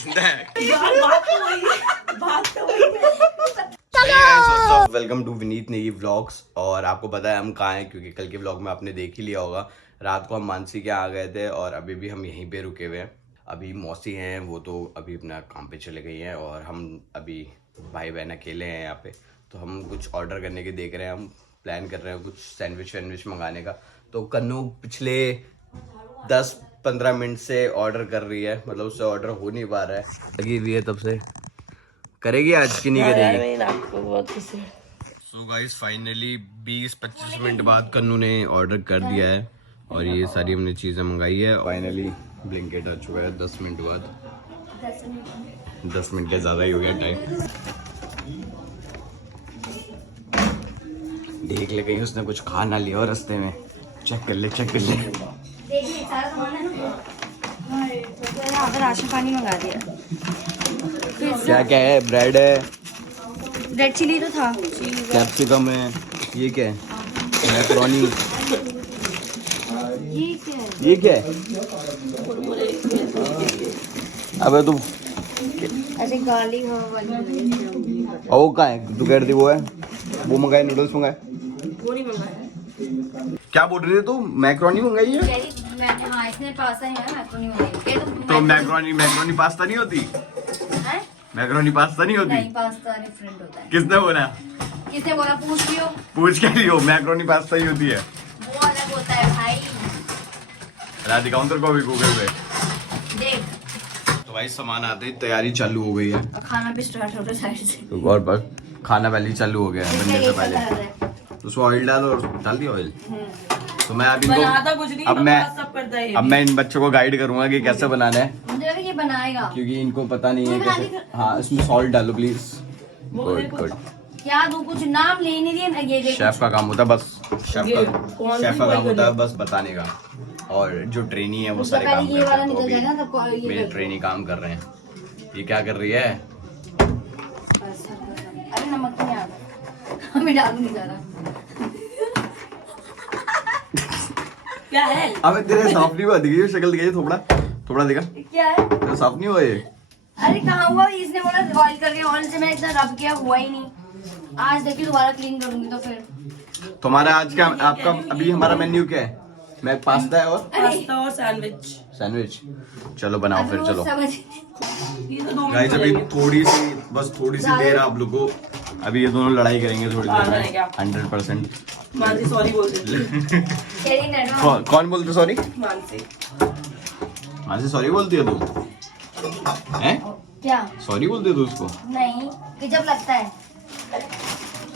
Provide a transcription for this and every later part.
जिंदा है। Welcome to Vineet Negi vlogs. और आपको पता है हम कहाँ हैं, क्योंकि कल के व्लॉग में आपने देख ही लिया होगा। रात को हम मानसी के आ गए थे और अभी भी हम यहीं पे रुके हुए हैं। अभी मौसी हैं, वो तो अभी अपना काम पे चले गई हैं और हम अभी भाई बहन अकेले हैं यहाँ पे। तो हम कुछ ऑर्डर करने के देख रहे हैं, हम प्लान कर रहे हैं कुछ सैंडविच वैंडविच मंगाने का। तो कन्नू पिछले 10-15 मिनट से ऑर्डर कर रही है, मतलब उससे ऑर्डर हो नहीं पा रहा है। लगी हुई है तब से। करेगी आज की नहीं करेगी? सो गाइस फाइनली 20-25 मिनट बाद कन्नू ने ऑर्डर कर दिया है और ये सारी हमने चीज़ें मंगाई है। फाइनली ब्लिंकिट आ चुका है 10 मिनट बाद। 10 मिनट के ज़्यादा ही हो गया टाइम। देख ले कहीं उसने कुछ खा ना लिया और रास्ते में। चेक कर ले, चेक कर ले। राशन पानी मंगा दिया। क्या क्या है? ब्रेड है, रेड चिली तो था, कैप्सिकम है, ये क्या है? मैकरोनी। ये क्या है? अबे तू ऐसे गार्लिक वो कहाँ है? तू कह रही थी वो है, वो मंगाए, नूडल्स मंगाए। वो नहीं मंगाया। क्या बोल रही थी तू? मैक्रोनी मंगाई है? हाँ, इसने पास्ता नहीं मंगाया, मैक्रोनी मंगाई। तो मैक्रोनी पास्ता नहीं होती? मैक्रोनी पास्ता नहीं होती? नहीं, पास्ता डिफरेंट होता है। किसने बोला? किसने बोला? पूछ लियो। पूछ क्या रही हो? मैक्रोनी पास्ता ही होती है। वो अलग होता है भाई। अरे दिखाऊं तेरे को अभी गूगल पे। देख तो भाई सामान आते ही तैयारी चालू हो गई है। और खाना भी स्टार्ट हो रहा है साइड से। तो और बस खाना पहले ही चालू हो गया है बनने से पहले। तो उसमें ऑयल डाल और डाल दिया ऑयल। तो मैं अब इनको अब मैं इन बच्चों को गाइड करूंगा कि कैसे बनाना है, मुझे लगा ये बनाएगा। क्योंकि इनको पता नहीं है कैसे। हाँ, इसमें सॉल्ट डालो प्लीज। Good good. क्या दो, कुछ नाम ले नहीं दिए। ये देखो, शेफ का काम होता है बस, शेफ का काम होता है बस बताने का। और जो ट्रेनी है वो सारे काम ये वाला करते निकल जाएगा हैं। तो ये मेरे ट्रेनी काम कर रहे हैं। ये क्या कर रही है? अरे नमक नहीं आ रहा, हमें डालूंगी जरा। क्या है? अबे तेरे साफ नहीं हुआ, दिखी शक्ल दिखाई, थोड़ा दिखा। क्या है? तेरा साफ नहीं हुआ ये? अरे कहाँ हुआ? इसने बोला ऑयल करके, ऑयल से मैं इतना रब किया, हुआ ही नहीं। आज देखिए दोबारा क्लीन करूंगी तो फिर। तुम्हारा आज का आपका अभी हमारा मेन्यू क्या है? मैं पास्ता है और सैंडविच। चलो बनाओ फिर, चलो गाइस। अभी थोड़ी सी देर आप लोग को, अभी ये दोनों लड़ाई करेंगे थोड़ी देर में 100%। सॉरी बोल रही कौन बोलते सॉरी? मानसी सॉरी बोलती है तू? हैं? क्या सॉरी बोलती है तू उसको? नहीं, कि जब लगता है।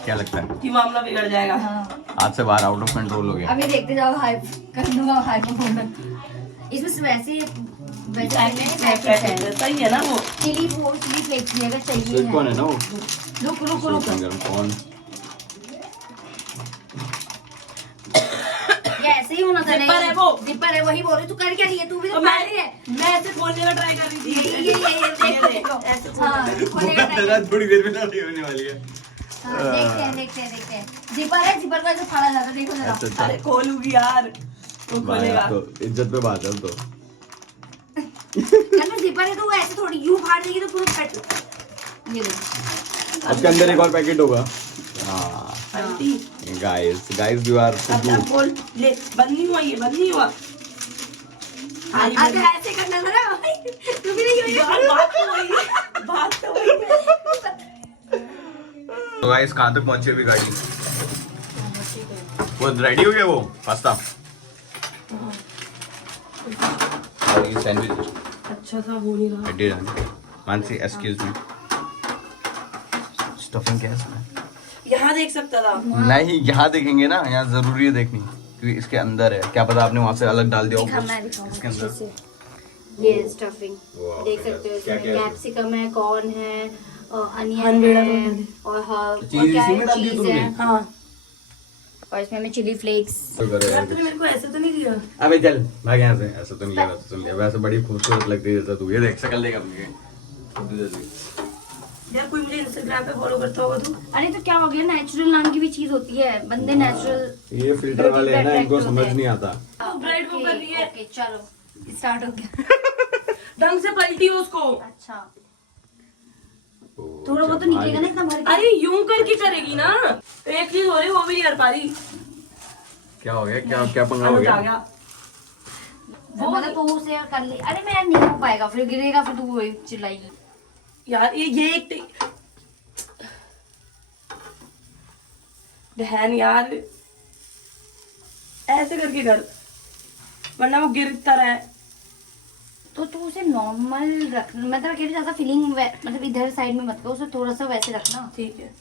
क्या लगता है कि मामला बिगड़ जाएगा। हाँ। आज से बाहर आउट ऑफ कंट्रोल हो गया। अभी देखते जाओ, हाइप कर दूंगा, हाइप इसमें वैसे सही है ना वो चिली फ्लेक्स भी अगर चाहिए स्वीट कॉर्न है ना वो? रुक कौन? ये ऐसे ही होना था। जिपर है वो। जिपर है, वही बोल रही। तू कर क्या रही है? तू भी तो मैं कर रही है। मैं ऐसे बोलने का ट्राई कर रही थी। ये देखो। हाँ, खोलने का try कर। थोड़ी देर में लड़ाई होने वाली है। हाँ, देखते हैं। जिपर है, जिपर को ऐसे फाड़ा जाता है, देखो जरा। अच्छा अरे खोलूंगी यार, वो खोलेगा। तो इज्जत पे बात है। तो अगर जिपर है तो वो ऐसे थोड़ी यूं फाड़ देगी तो पूरा कट। ये देखो, उसके अंदर एक और पैकेट होगा। हाँ आंटी गाइस यू आर अब बोल ले। बंद नहीं हुआ, ये बंद नहीं हुआ। अगर ऐसे करना था ना भाई, तू भी नहीं यार बात तो वही है। तो गाइस कहाँ तक पहुंची अभी गाड़ी? वो रेडी हो गया वो पास्ता और ये सैंडविच अच्छा था, हो नहीं रहा। रेडी है। मानसी एक्सक्यूज मी, स्टफिंग क्या है इसमें? यहाँ देख सकता था। नहीं, यहाँ देखेंगे ना, यहाँ जरूरी है देखनी, क्योंकि इसके अंदर है। क्या पता आपने वहाँ से अलग डाल दिया हो इसके अंदर। ये स्टफिंग देख सकते हो, इसमें कैप्सिकम है, कॉर्न है, अनियन है और चीज इसी में डाल दी तुमने? हाँ, और इसमें हमें चिली फ्लेक्स। यार तूने मेरे को ऐसे तो नहीं दिया। अबे चल भाग यहाँ से। ऐसा तो नहीं लगा, तो सुन लिया। वैसे बड़ी खूबसूरत लगती है जैसा तू। ये देख शक्ल देगा अपनी। यार कोई मुझे इंस्टाग्राम पे फॉलो करता होगा तू। अरे तो क्या हो गया, नेचुरल नाम की भी चीज होती है। बंदे नेचुरल। ये फिल्टर वाले हैं ना, इनको समझ नहीं आता। ब्राइड को कर रही है। ओके चलो स्टार्ट हो गया। ढंग से पलटी हो उसको। अच्छा थोड़ा बहुत तो निकलेगा ना इतना भर के। अरे यूं करके करेगी ना तो एक चीज हो रही वो भी नहीं कर पा रही। क्या हो गया, क्या क्या पंगा हो अनुज गया? आ गया। वो मतलब तू उसे कर ले। अरे मैं नहीं हो पाएगा, फिर गिरेगा, फिर तू वही चिल्लाएगी। यार ये एक बहन यार ऐसे करके कर वरना वो गिरता रहे। तो तू उसे नॉर्मल रख, मतलब कि ज्यादा फीलिंग मतलब इधर साइड में मत कर, उसे थोड़ा सा वैसे रखना। ठीक है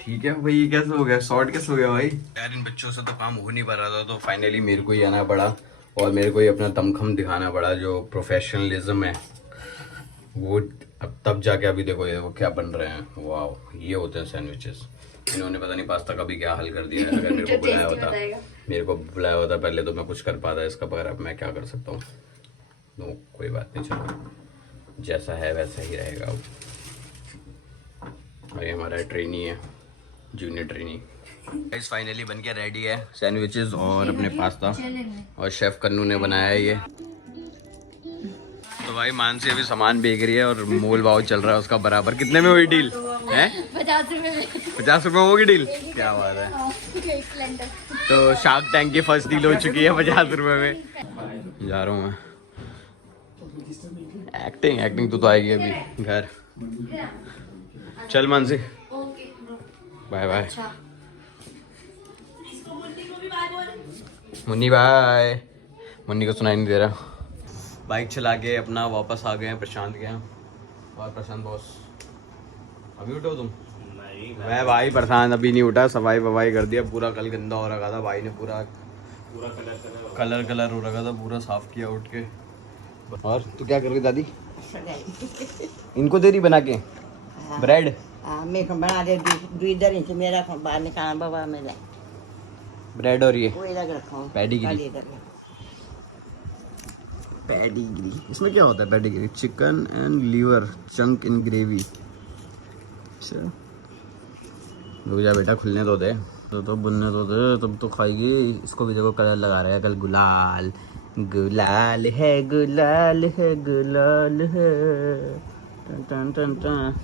ठीक है भाई, ये कैसे हो गया, शॉर्ट कैसे हो गया भाई? यार इन बच्चों से तो काम हो नहीं पा रहा था, तो फाइनली मेरे को ही आना पड़ा और मेरे को ही अपना दमखम दिखाना पड़ा। जो प्रोफेशनलिज्म है वो अब तब जाके, अभी देखो ये वो क्या बन रहे हैं, वाह ये होते हैं सैंडविचेस। इन्होंने पता नहीं पास्ता का भी क्या हल कर दिया है। अगर मेरे को बुलाया होता पहले तो मैं कुछ कर पाता इसका, पर अब मैं क्या कर सकता हूँ। तो कोई बात नहीं, चलो जैसा है वैसा ही रहेगा अब। और ये हमारा ट्रेनी है, जूनियर ट्रेनी। गाइस फाइनली बन के रेडी है सैंडविचेस और अपने पास्ता, और शेफ कन्नू ने बनाया है ये। तो भाई मानसी अभी सामान बेच रही है और मोल भाव चल रहा है उसका बराबर। कितने में हुई डील है? 50 रुपए में। 50 रुपए में होगी डील, क्या बात है। तो शार्क टैंक की फर्स्ट डील हो चुकी है 50 रुपए में। जा रहा हूँ मैं। एक्टिंग तो आएगी अभी घर। चल Mansi, bye bye. Munni bye. Munni को सुनाई नहीं दे रहा। बाइक चला के अपना वापस आ गए हैं प्रशांत के यहाँ। और प्रशांत बॉस अभी उठो तुम? मैं भाई प्रशांत अभी नहीं उठा, सफाई वफाई कर दिया पूरा। कल गंदा हो रखा था, भाई ने पूरा कलर हो रखा था, पूरा साफ किया उठ के। और तू क्या कर रही दादी? इनको दे रही बना के ब्रेड? मैं बना दे इधर ही मेरा बाहर निकाल बाबा मेरा ब्रेड। और ये कोई लग रखा पेडिग्री। पेडिग्री इसमें क्या होता है? Pedigree chicken and liver chunk in gravy. अच्छा रुक जा बेटा, खुलने तो दे, तो बुनने तो दे, तब तो खाएगी। इसको भी देखो कलर लगा रहा है कल। गुलाल गुलाल है, गुलाल है, गुलाल है। टन टन टन टन।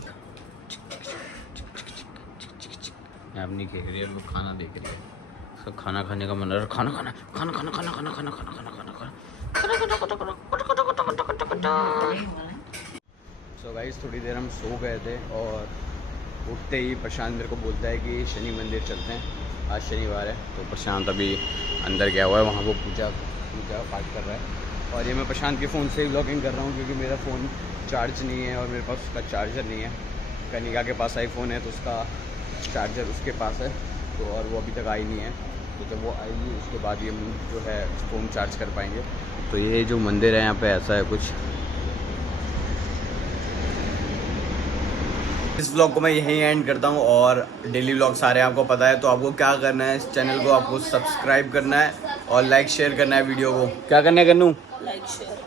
अपनी देख रही है, वो खाना देख रही है, उसका खाना खाने का मन है। खाना खाना खाना खाना खाना खाना खाना खाना खाना सो गाइस थोड़ी देर हम सो गए थे और उठते ही प्रशांत मेरे को बोलता है कि शनि मंदिर चलते हैं, आज शनिवार है। तो प्रशांत अभी अंदर गया हुआ है, वहाँ वो पूजा पाठ कर रहा है। और ये मैं प्रशांत के फ़ोन से ही व्लॉगिंग कर रहा हूँ क्योंकि मेरा फ़ोन चार्ज नहीं है और मेरे पास उसका चार्जर नहीं है। कनिका के पास आईफोन है तो उसका चार्जर उसके पास है, तो और वो अभी तक आई नहीं है। तो जब वो आएगी उसके बाद ये जो है फ़ोन चार्ज कर पाएंगे। तो ये जो मंदिर है यहाँ पे ऐसा है कुछ। इस व्लॉग को मैं यहीं एंड करता हूँ और डेली व्लॉग्स आ रहे हैं, आपको पता है। तो आपको क्या करना है, इस चैनल को आपको सब्सक्राइब करना है और लाइक शेयर करना है वीडियो को। क्या करना है कन्नू? Like share